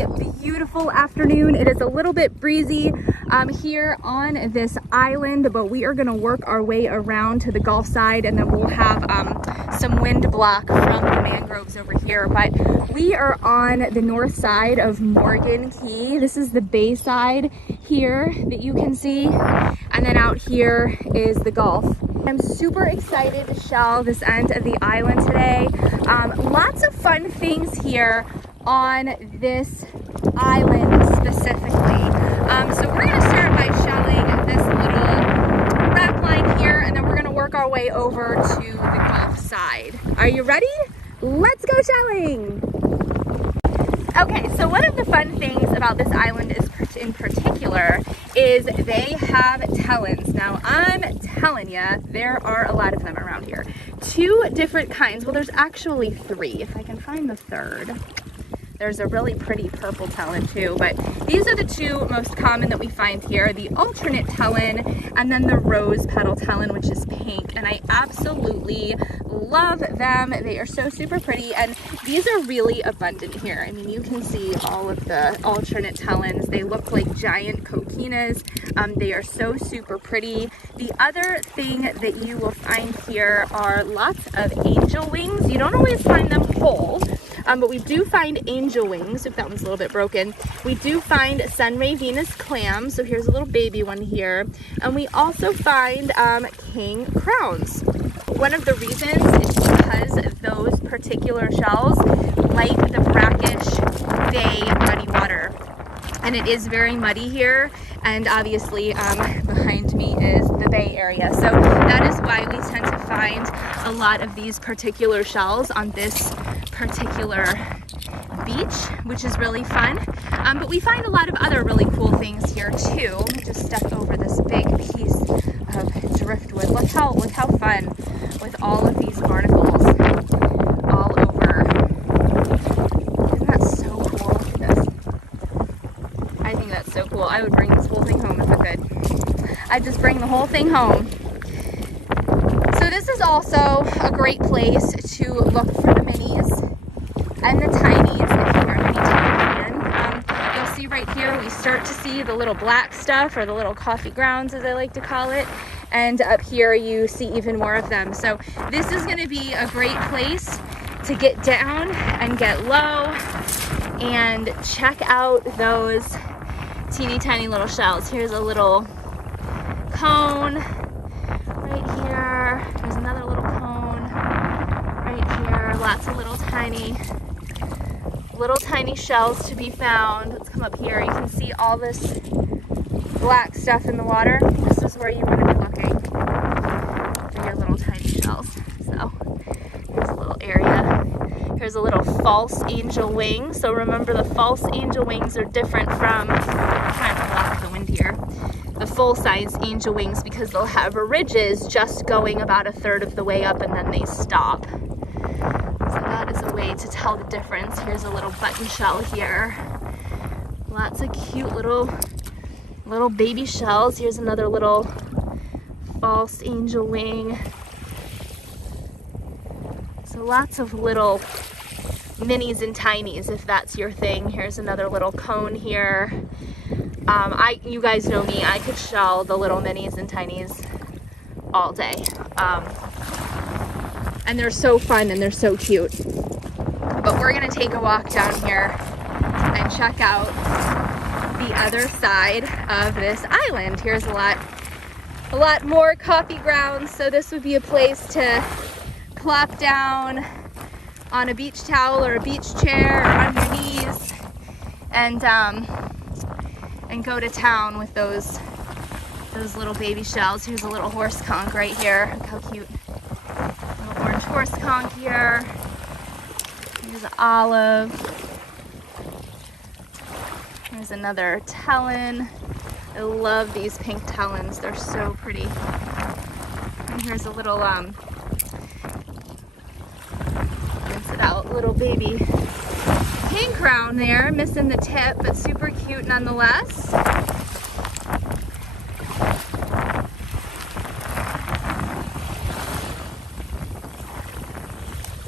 a beautiful afternoon. It is a little bit breezy here on this island, but we are going to work our way around to the Gulf side, and then we'll have some wind block from the mangroves over here. But we are on the north side of Morgan Key. This is the bay side here that you can see, and then out here is the Gulf. I'm super excited to shell this end of the island today. Lots of fun things here on this island specifically. So we're going to start by shelling this little wrack line here, and then we're going to work our way over to the Gulf side. Are you ready? Let's go shelling! Okay, so one of the fun things about this island is in particular is they have tellins. Now I'm telling you, there are a lot of them around here. Two different kinds. Well, there's actually three, if I can find the third. There's a really pretty purple tellin too, but these are the two most common that we find here, the alternate tellin and then the rose petal tellin, which is pink, and I absolutely love them. They are so super pretty, and these are really abundant here. I mean, you can see all of the alternate tellins. They look like giant coquinas. They are so super pretty. The other thing that you will find here are lots of angel wings. You don't always find them whole, but we do find angel wings. If that one's a little bit broken. We do find sunray Venus clams. So here's a little baby one here. And we also find king crowns. One of the reasons is because those particular shells like the brackish bay muddy water. And it is very muddy here. And obviously behind me is the bay area. So that is why we tend to find a lot of these particular shells on this particular beach, which is really fun. But we find a lot of other really cool things here too. Let me just step over this big piece of driftwood. Look how fun with all of these barnacles all over. Isn't that so cool? Look at this. I think that's so cool. I would bring this whole thing home if I could. I'd just bring the whole thing home. So this is also a great place to look for the minis and the tinies, if you're any tiny fan. You'll see right here, we start to see the little black stuff, or the little coffee grounds as I like to call it. And up here you see even more of them. So this is gonna be a great place to get down and get low and check out those teeny tiny little shells. Here's a little cone right here. There's another little cone right here. Lots of little tiny shells to be found. Let's come up here. You can see all this black stuff in the water. This is where you want to be looking for your little tiny shells. So here's a little area. Here's a little false angel wing. So remember, the false angel wings are different from, I'm trying to block the wind here, the full-size angel wings, because they'll have ridges just going about a third of the way up and then they stop. So that is a way to tell the difference. Here's a little button shell here. Lots of cute little baby shells. Here's another little false angel wing. So lots of little minis and tinies, if that's your thing. Here's another little cone here. You guys know me, I could shell the little minis and tinies all day. And they're so fun and they're so cute. But we're gonna take a walk down here and check out the other side of this island. Here's a lot more coffee grounds. So this would be a place to plop down on a beach towel or a beach chair or on your knees and go to town with those little baby shells. Here's a little horse conch right here. Look how cute. Little orange horse conch here. Here's an olive. Here's another tellin. I love these pink tellins. They're so pretty. And here's a little little baby king crown there, missing the tip, but super cute nonetheless.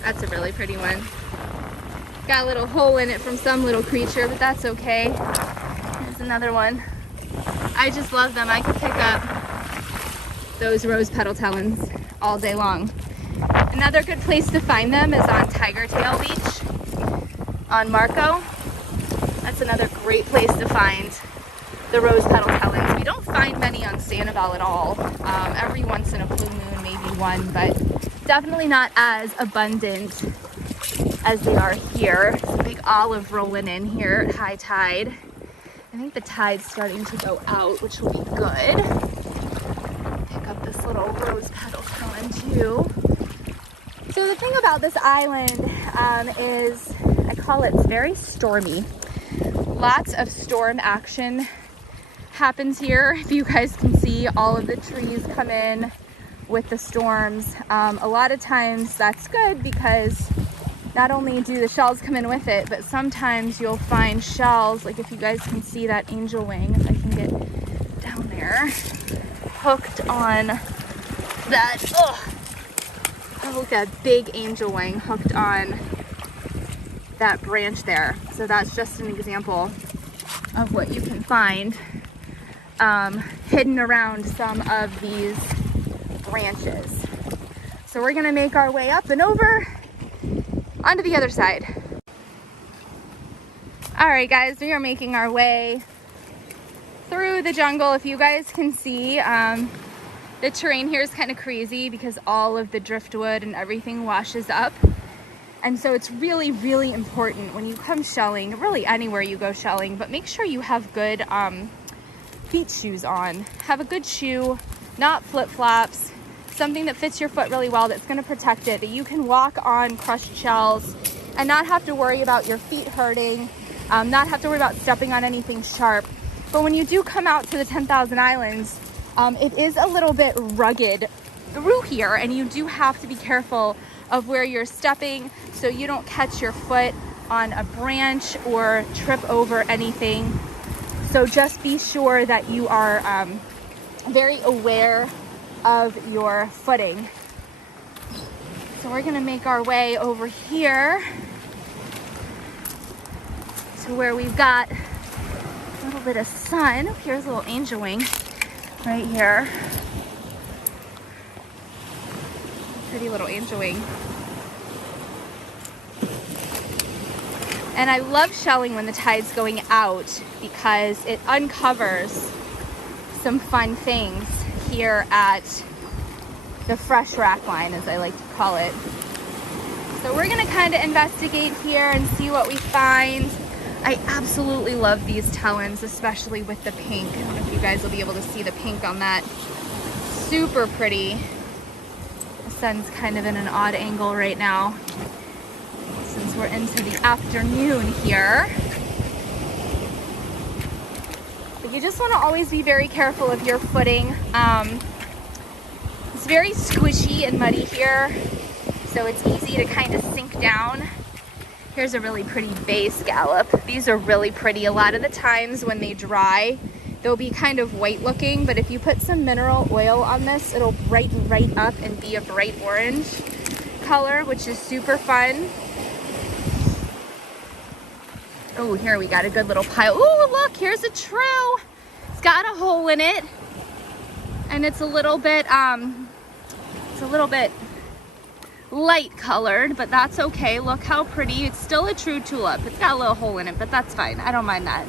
That's a really pretty one. Got a little hole in it from some little creature, but that's okay. There's another one. I just love them. I could pick up those rose petal tellins all day long. Another good place to find them is on Tiger Tail Beach on Marco. That's another great place to find the rose petal tellins. We don't find many on Sanibel at all. Every once in a blue moon, maybe one, but definitely not as abundant as they are here. Some big olive rolling in here at high tide. I think the tide's starting to go out, which will be good. Pick up this little rose petal tellin too. So the thing about this island is, I call it very stormy. Lots of storm action happens here. If you guys can see, all of the trees come in with the storms. A lot of times that's good because not only do the shells come in with it, but sometimes you'll find shells, like if you guys can see that angel wing, if I can get down there, hooked on that, look at that big angel wing hooked on that branch there. So that's just an example of what you can find hidden around some of these branches. So we're gonna make our way up and over onto the other side. All right, guys, we are making our way through the jungle. If you guys can see, the terrain here is kind of crazy because all of the driftwood and everything washes up. And so it's really, really important when you come shelling, really anywhere you go shelling, but make sure you have good feet shoes on. Have a good shoe, not flip-flops, something that fits your foot really well, that's gonna protect it, that you can walk on crushed shells and not have to worry about your feet hurting, not have to worry about stepping on anything sharp. But when you do come out to the 10,000 Islands, it is a little bit rugged through here, and you do have to be careful of where you're stepping so you don't catch your foot on a branch or trip over anything. So just be sure that you are very aware of your footing. So we're gonna make our way over here to where we've got a little bit of sun. Here's a little angel wing right here. Pretty little angel wing. And I love shelling when the tide's going out because it uncovers some fun things here at the fresh rack line, as I like to call it. So we're gonna kind of investigate here and see what we find. I absolutely love these tellins, especially with the pink. I don't know if you guys will be able to see the pink on that. Super pretty. The sun's kind of in an odd angle right now since we're into the afternoon here. But you just want to always be very careful of your footing. It's very squishy and muddy here, so it's easy to kind of sink down. Here's a really pretty bay scallop. These are really pretty. A lot of the times when they dry, they'll be kind of white looking, but if you put some mineral oil on this, it'll brighten right up and be a bright orange color, which is super fun. Oh, here we got a good little pile. Oh, look, here's a true. It's got a hole in it, and it's a little bit light colored, but that's okay. Look how pretty. It's still a true tulip. It's got a little hole in it, but that's fine. I don't mind that.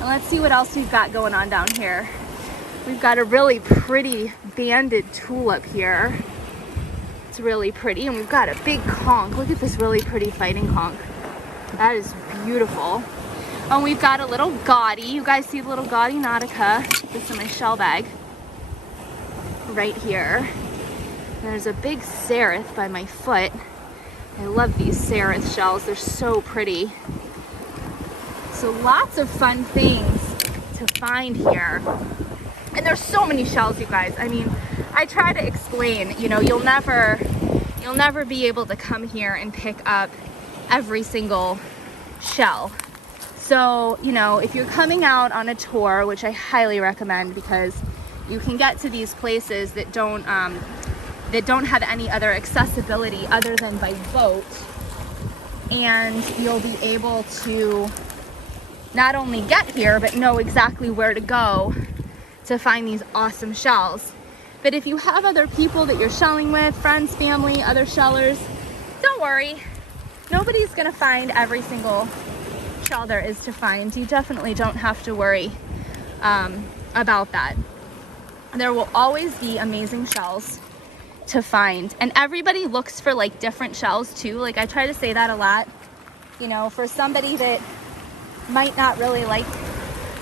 Now let's see what else we've got going on down here. We've got a really pretty banded tulip here. It's really pretty, and we've got a big conch. Look at this really pretty fighting conch. That is beautiful. And we've got a little gaudy. You guys see the little gaudy nautica. This is my shell bag right here. There's a big seraph by my foot. I love these seraph shells. They're so pretty. So lots of fun things to find here. And there's so many shells, you guys. I mean, I try to explain, you know, you'll never be able to come here and pick up every single shell. So, you know, if you're coming out on a tour, which I highly recommend because you can get to these places that don't have any other accessibility other than by boat. and you'll be able to not only get here, but know exactly where to go to find these awesome shells. But if you have other people that you're shelling with, friends, family, other shellers, don't worry. Nobody's gonna find every single shell there is to find. You definitely don't have to worry about that. There will always be amazing shells to find, and everybody looks for like different shells too. Like I try to say that a lot, you know, for somebody that might not really like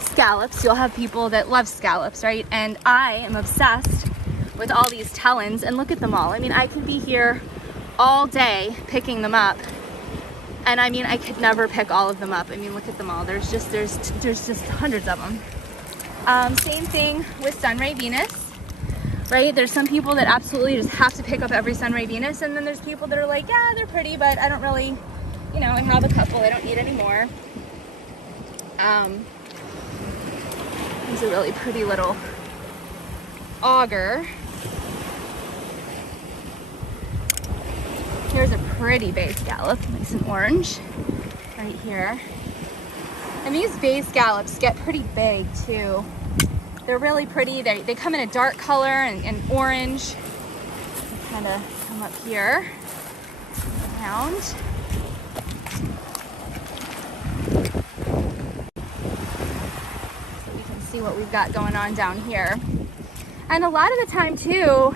scallops, you'll have people that love scallops, right? And I am obsessed with all these tellins, and look at them all. I mean, I could be here all day picking them up, and I mean, I could never pick all of them up. I mean, look at them all. There's just hundreds of them. Same thing with sunray Venus, right? There's some people that absolutely just have to pick up every sunray Venus, and then there's people that are like, yeah, they're pretty, but I don't really, you know, I have a couple, I don't need any more. There's a really pretty little auger. Here's a pretty bay scallop, nice and orange, right here. And these bay scallops get pretty big too. They're really pretty. They come in a dark color and orange. Kind of come up here, around. So we can see what we've got going on down here. And a lot of the time too,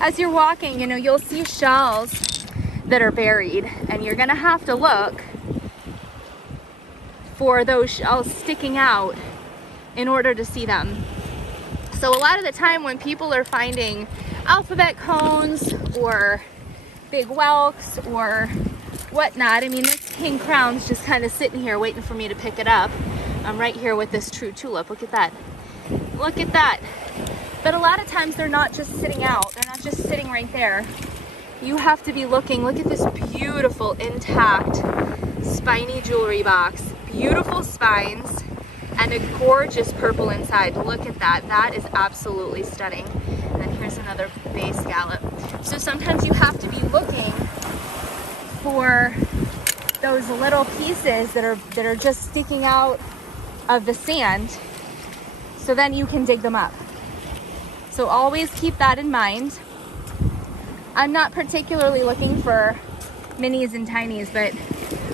as you're walking, you know, you'll see shells that are buried, and you're gonna have to look for those shells sticking out in order to see them. So a lot of the time when people are finding alphabet cones or big whelks or whatnot, I mean, this king crown's just kind of sitting here waiting for me to pick it up. I'm right here with this true tulip. Look at that. Look at that. But a lot of times they're not just sitting out. They're not just sitting right there. You have to be looking. Look at this beautiful, intact, spiny jewelry box. Beautiful spines and a gorgeous purple inside. Look at that. That is absolutely stunning. And then here's another bay scallop. So sometimes you have to be looking for those little pieces that are just sticking out of the sand, so then you can dig them up. So always keep that in mind. I'm not particularly looking for minis and tinies, but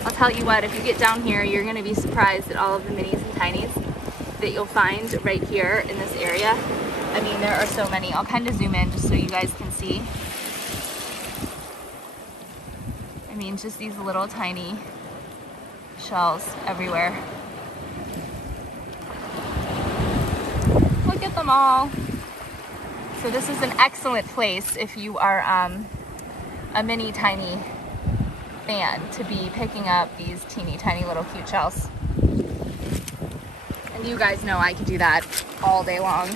I'll tell you what, if you get down here, you're gonna be surprised at all of the minis and tinies that you'll find right here in this area. I mean, there are so many. I'll kind of zoom in just so you guys can see. I mean, just these little tiny shells everywhere. Look at them all. So this is an excellent place if you are a mini tiny fan to be picking up these teeny tiny little cute shells. And you guys know I could do that all day long.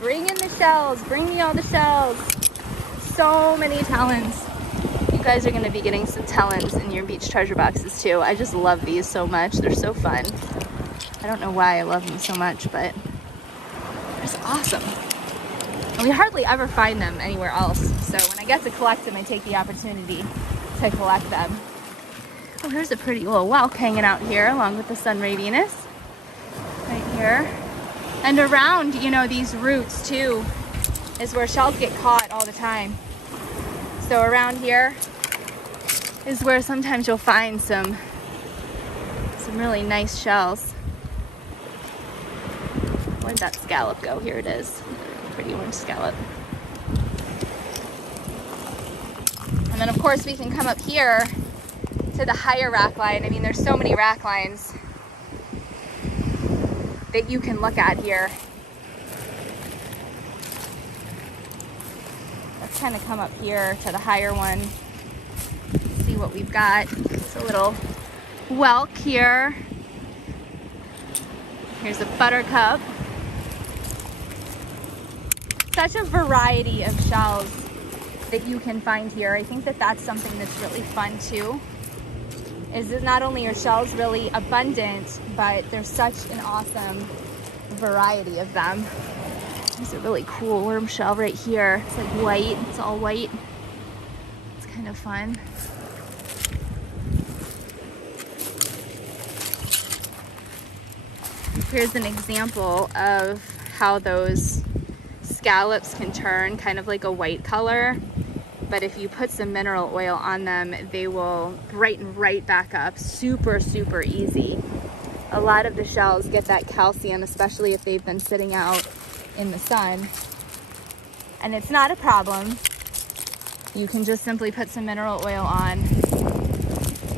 Bring in the shells, bring me all the shells. So many tellins. You guys are gonna be getting some tellins in your beach treasure boxes too. I just love these so much, they're so fun. I don't know why I love them so much, but they're just awesome. And we hardly ever find them anywhere else. So when I get to collect them, I take the opportunity to collect them. Oh, here's a pretty little whelk hanging out here along with the sunray Venus. Right here. And around, you know, these roots too is where shells get caught all the time. So around here is where sometimes you'll find some really nice shells. Where'd that scallop go? Here it is. Pretty orange scallop. And then of course we can come up here to the higher rack line. I mean, there's so many rack lines that you can look at here. Let's kind of come up here to the higher one, see what we've got. It's a little whelk here. Here's a buttercup. Such a variety of shells that you can find here. I think that that's something that's really fun too. is that not only are shells really abundant, but there's such an awesome variety of them. There's a really cool worm shell right here. It's like white, it's all white. It's kind of fun. Here's an example of how those scallops can turn kind of like a white color, but if you put some mineral oil on them, they will brighten right back up. Super, super easy. A lot of the shells get that calcium, especially if they've been sitting out in the sun. And it's not a problem. You can just simply put some mineral oil on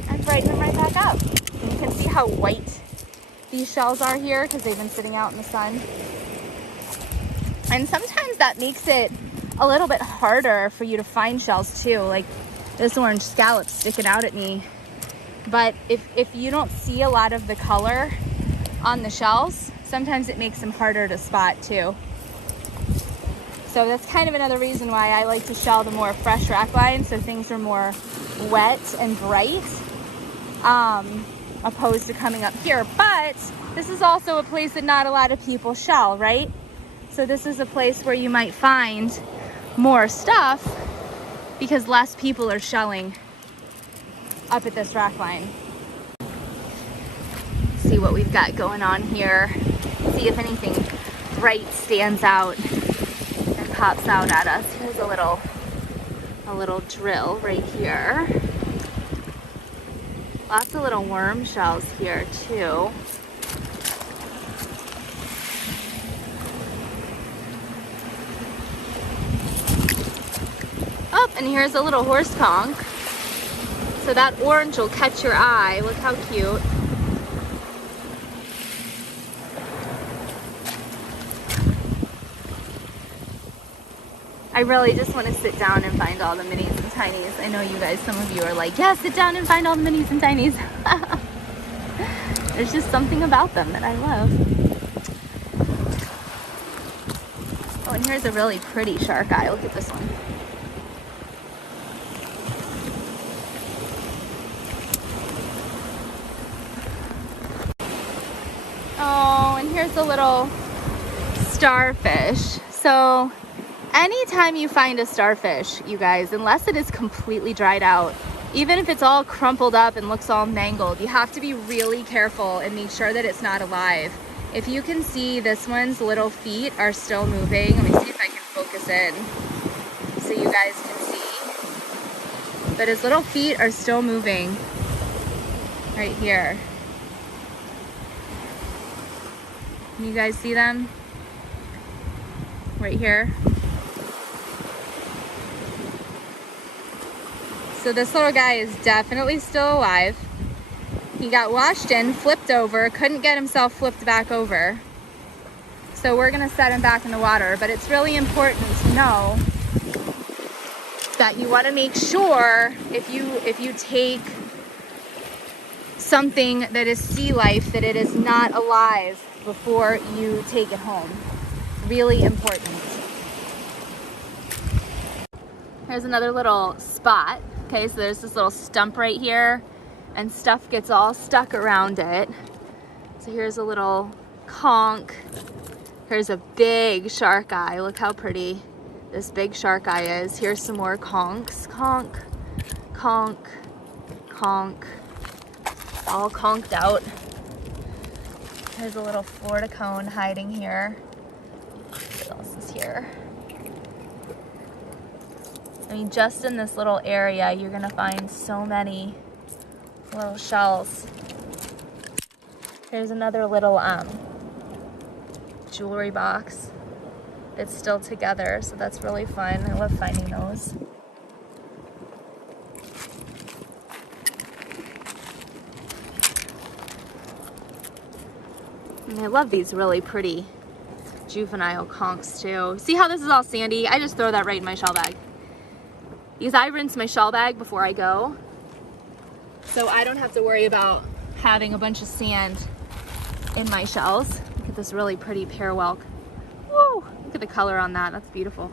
and brighten them right back up. And you can see how white these shells are here because they've been sitting out in the sun. And sometimes that makes it a little bit harder for you to find shells too. Like this orange scallop sticking out at me. But if you don't see a lot of the color on the shells, sometimes it makes them harder to spot too. So that's kind of another reason why I like to shell the more fresh rack lines, so things are more wet and bright, opposed to coming up here. But this is also a place that not a lot of people shell, right? So this is a place where you might find more stuff because less people are shelling up at this rack line. See what we've got going on here. See if anything bright stands out and pops out at us. Here's a little drill right here. Lots of little worm shells here too. Oh, and here's a little horse conch. So that orange will catch your eye. Look how cute. I really just want to sit down and find all the minis and tinies. I know you guys, some of you are like, yeah, sit down and find all the minis and tinies. There's just something about them that I love. Oh, and here's a really pretty shark eye. Look at this one. Oh, and here's a little starfish. So anytime you find a starfish, you guys, unless it is completely dried out, even if it's all crumpled up and looks all mangled, you have to be really careful and make sure that it's not alive. If you can see, this one's little feet are still moving. Let me see if I can focus in so you guys can see. But his little feet are still moving right here. Can you guys see them? Right here. So this little guy is definitely still alive. He got washed in, flipped over, couldn't get himself flipped back over. So we're gonna set him back in the water, but it's really important to know that you wanna make sure if you take something that is sea life, that it is not alive before you take it home. Really important. Here's another little spot. Okay, so there's this little stump right here and stuff gets all stuck around it. So here's a little conch. Here's a big shark eye. Look how pretty this big shark eye is. Here's some more conchs. Conch, conch, conch. All conked out. There's a little Florida cone hiding here. What else is here? I mean, just in this little area, you're gonna find so many little shells. There's another little jewelry box that's still together, so that's really fun. I love finding those. And I love these really pretty juvenile conchs too. See how this is all sandy? I just throw that right in my shell bag. Because I rinse my shell bag before I go, so I don't have to worry about having a bunch of sand in my shells. Look at this really pretty pear whelk. Woo! Look at the color on that. That's beautiful.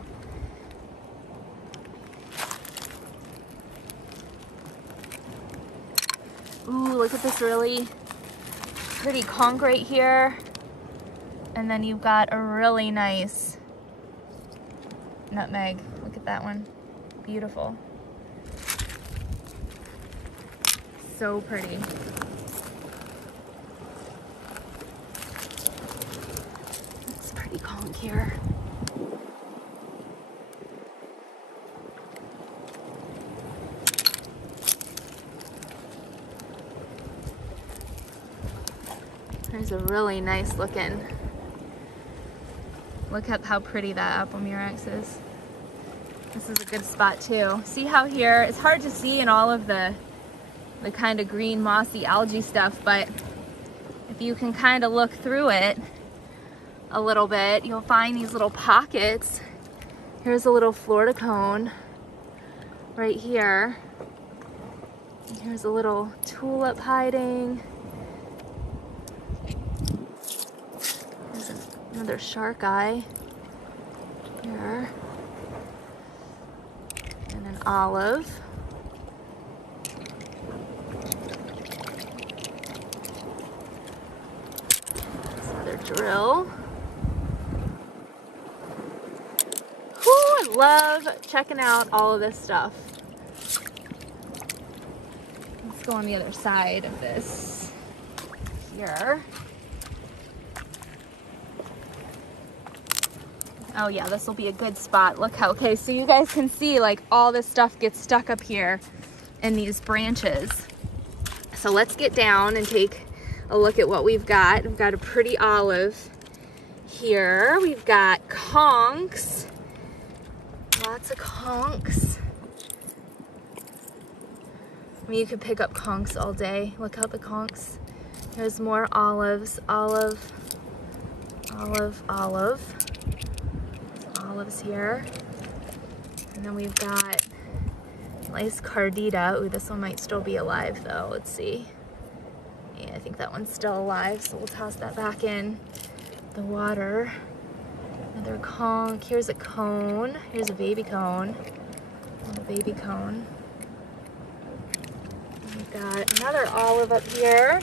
Ooh, look at this really pretty conch right here. And then you've got a really nice nutmeg. Look at that one. Beautiful. So pretty. It's pretty conch here. There's a really nice looking. Look at how pretty that apple murex is. This is a good spot too. See how here, it's hard to see in all of the kind of green mossy algae stuff, but if you can kind of look through it a little bit, you'll find these little pockets. Here's a little Florida cone right here. And here's a little tulip hiding. There's another shark eye here. And an olive. There's another drill. Whew, I love checking out all of this stuff. Let's go on the other side of this here. Oh yeah, this will be a good spot. Look how, okay, so you guys can see like all this stuff gets stuck up here in these branches. So let's get down and take a look at what we've got. We've got a pretty olive here. We've got conchs, lots of conchs. I mean, you could pick up conchs all day. Look how the conchs. There's more olives, olive, olive, olive. Olives here, and then we've got nice cardita. Ooh, this one might still be alive though. Let's see. Yeah, I think that one's still alive, so we'll toss that back in the water. Another conch. Here's a cone. Here's a baby cone. A baby cone. And we've got another olive up here.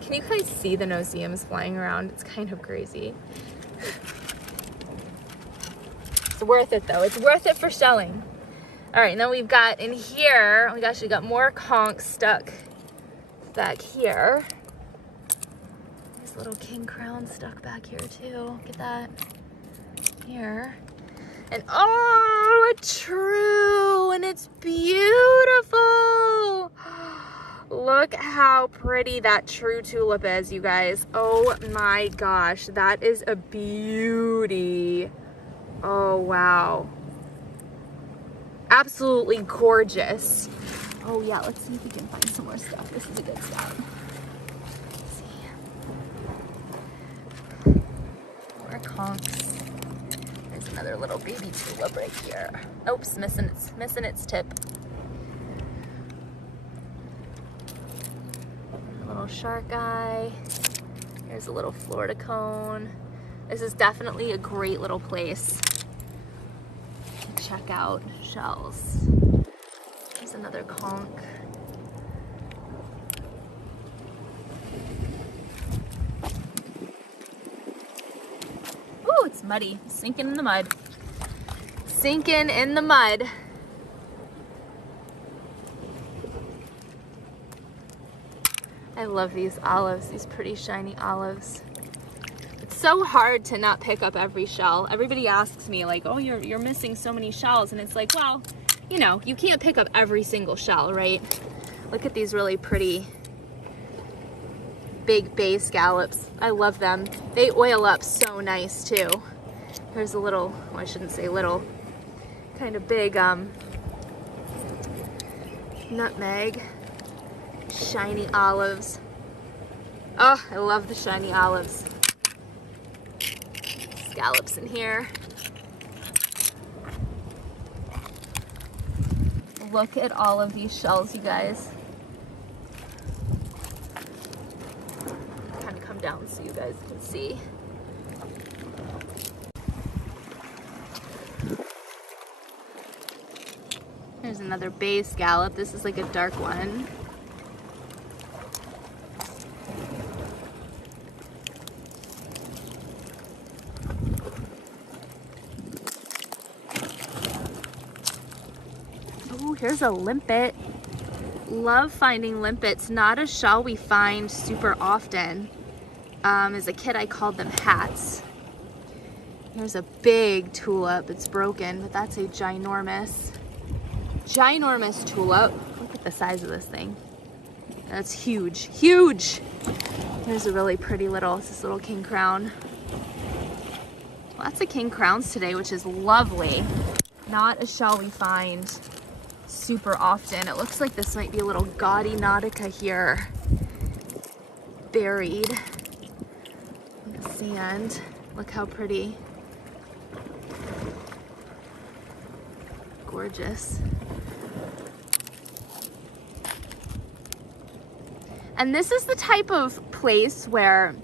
Can you guys see the no-see-ums flying around? It's kind of crazy. It's worth it though. It's worth it for shelling. All right, now we've got in here, we actually got more conchs stuck back here. There's a little king crown stuck back here too. Look at that. Here. And oh, a true, and it's beautiful. Look how pretty that true tulip is, you guys. Oh my gosh, that is a beauty. Oh, wow. Absolutely gorgeous. Oh yeah, let's see if we can find some more stuff. This is a good spot. Let's see. More conchs. There's another little baby tulip right here. Oops, missing its tip. A little shark eye. Here's a little Florida cone. This is definitely a great little place to check out shells. There's another conch. Ooh, it's muddy. Sinking in the mud. Sinking in the mud. I love these olives, these pretty shiny olives. It's so hard to not pick up every shell. Everybody asks me like, oh, you're missing so many shells. And it's like, well, you know, you can't pick up every single shell, right? Look at these really pretty big bay scallops. I love them. They oil up so nice too. Here's a little, well, I shouldn't say little, kind of big nutmeg. Shiny olives. Oh, I love the shiny olives. Scallops in here. Look at all of these shells, you guys. Kind of come down so you guys can see. There's another bay scallop. This is like a dark one. Oh, here's a limpet. Love finding limpets. Not a shell we find super often. As a kid, I called them hats. There's a big tulip. It's broken, but that's a ginormous tulip. Look at the size of this thing. That's huge, huge. There's a really pretty little, it's this little king crown. Lots of king crowns today, which is lovely. Not a shell we find super often. It looks like this might be a little gaudy nautica here, buried in the sand. Look how pretty. Gorgeous. And this is the type of place where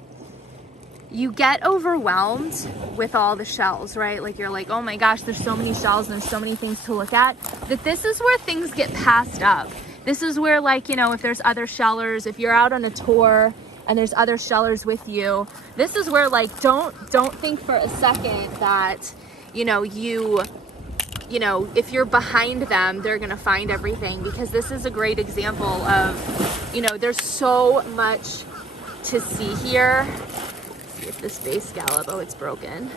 you get overwhelmed with all the shells, right? Like you're like, oh my gosh, there's so many shells and there's so many things to look at, that this is where things get passed up. This is where, like, you know, if there's other shellers, if you're out on a tour and there's other shellers with you, this is where, like, don't think for a second that, you know, if you're behind them, they're gonna find everything, because this is a great example of, you know, there's so much to see here. Let's see if this bay scallop, oh, it's broken.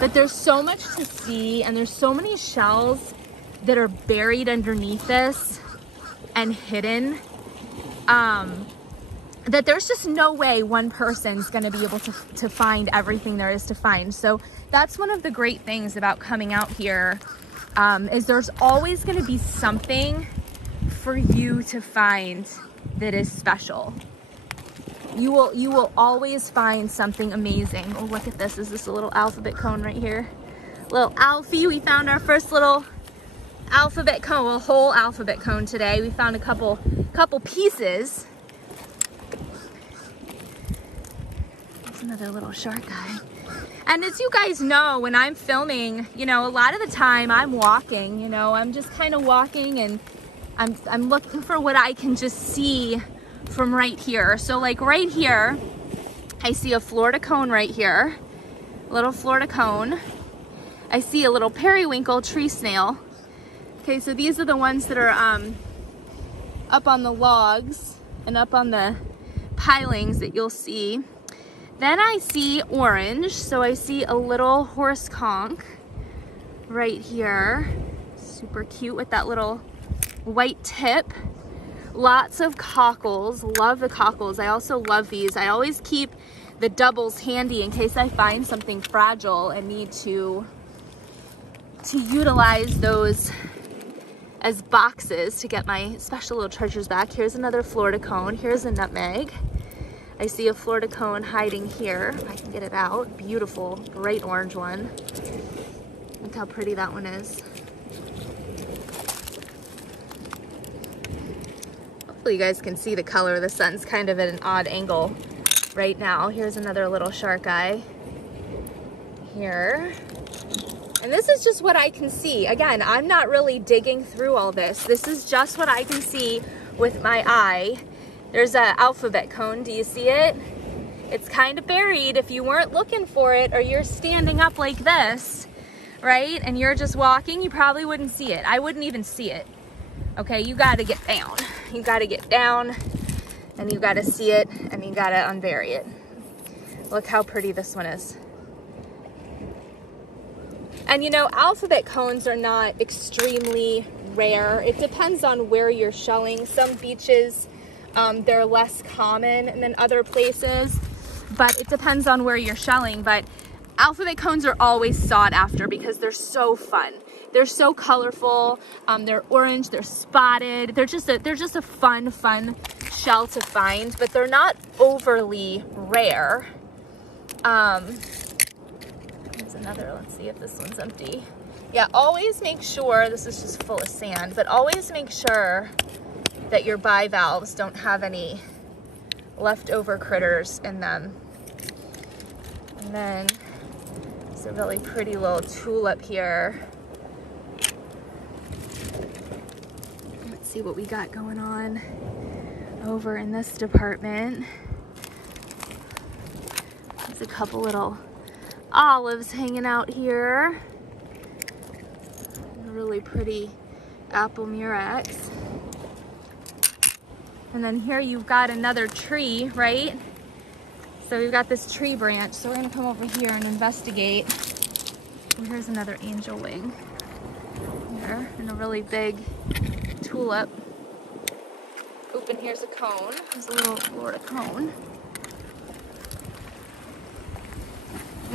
But there's so much to see, and there's so many shells that are buried underneath this and hidden, that there's just no way one person's gonna be able to find everything there is to find. So that's one of the great things about coming out here, is there's always going to be something for you to find that is special. You will always find something amazing. Oh, look at this. Is this a little alphabet cone right here? Little Alfie. We found our first little alphabet cone, a whole alphabet cone today. We found a couple pieces. There's another little shark guy. And as you guys know, when I'm filming, you know, a lot of the time I'm walking, you know, I'm just kind of walking, and I'm looking for what I can just see from right here. So like right here, I see a Florida cone right here, a little Florida cone. I see a little periwinkle tree snail. Okay, so these are the ones that are up on the logs and up on the pilings that you'll see. Then I see orange, so I see a little horse conch right here. Super cute with that little white tip. Lots of cockles, love the cockles. I also love these. I always keep the doubles handy in case I find something fragile and need to utilize those as boxes to get my special little treasures back. Here's another Florida cone. Here's a nutmeg. I see a Florida cone hiding here. If I can get it out. Beautiful, bright orange one. Look how pretty that one is. Hopefully you guys can see the color. The sun's kind of at an odd angle right now. Here's another little shark eye here. And this is just what I can see. Again, I'm not really digging through all this. This is just what I can see with my eye. There's an alphabet cone. Do you see it? It's kind of buried. If you weren't looking for it, or you're standing up like this, right, and you're just walking, you probably wouldn't see it. I wouldn't even see it. Okay, you got to get down. You got to get down, and you got to see it, and you got to unbury it. Look how pretty this one is. And you know, alphabet cones are not extremely rare. It depends on where you're shelling. Some beaches, they're less common than other places, but it depends on where you're shelling. But alphabet cones are always sought after because they're so fun. They're so colorful. They're orange, they're spotted. They're just a fun shell to find, but they're not overly rare. There's another, let's see if this one's empty. Yeah, always make sure, this is just full of sand, but always make sure that your bivalves don't have any leftover critters in them. And then it's a really pretty little tulip here. see what we got going on over in this department. There's a couple little olives hanging out here. Really pretty apple murex. And then here you've got another tree, right? So we've got this tree branch. So we're gonna come over here and investigate. Oh, here's another angel wing here, and a really big tulip. Oop, and here's a cone. There's a little Florida cone.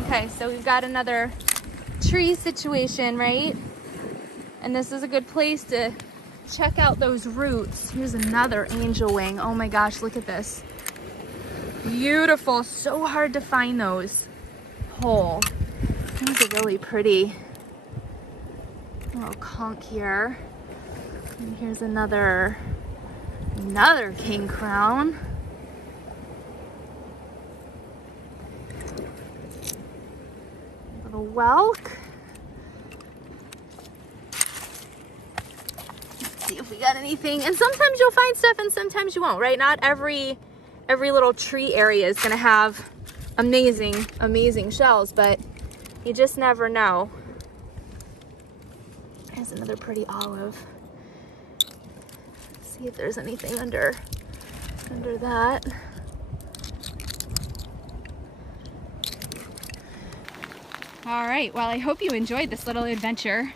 Okay, so we've got another tree situation, right? And this is a good place to check out those roots. Here's another angel wing. Oh my gosh, look at this. Beautiful. So hard to find those whole. These are really pretty. A little conch here. And here's another king crown. Little whelk. Let's see if we got anything. And sometimes you'll find stuff and sometimes you won't, right? Not every little tree area is gonna have amazing shells, but you just never know. There's another pretty olive. Let's see if there's anything under that. All right, well, I hope you enjoyed this little adventure.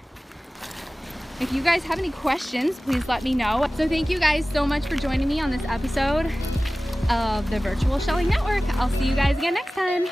If you guys have any questions, please let me know. So thank you guys so much for joining me on this episode of the Virtual Shelling Network. I'll see you guys again next time.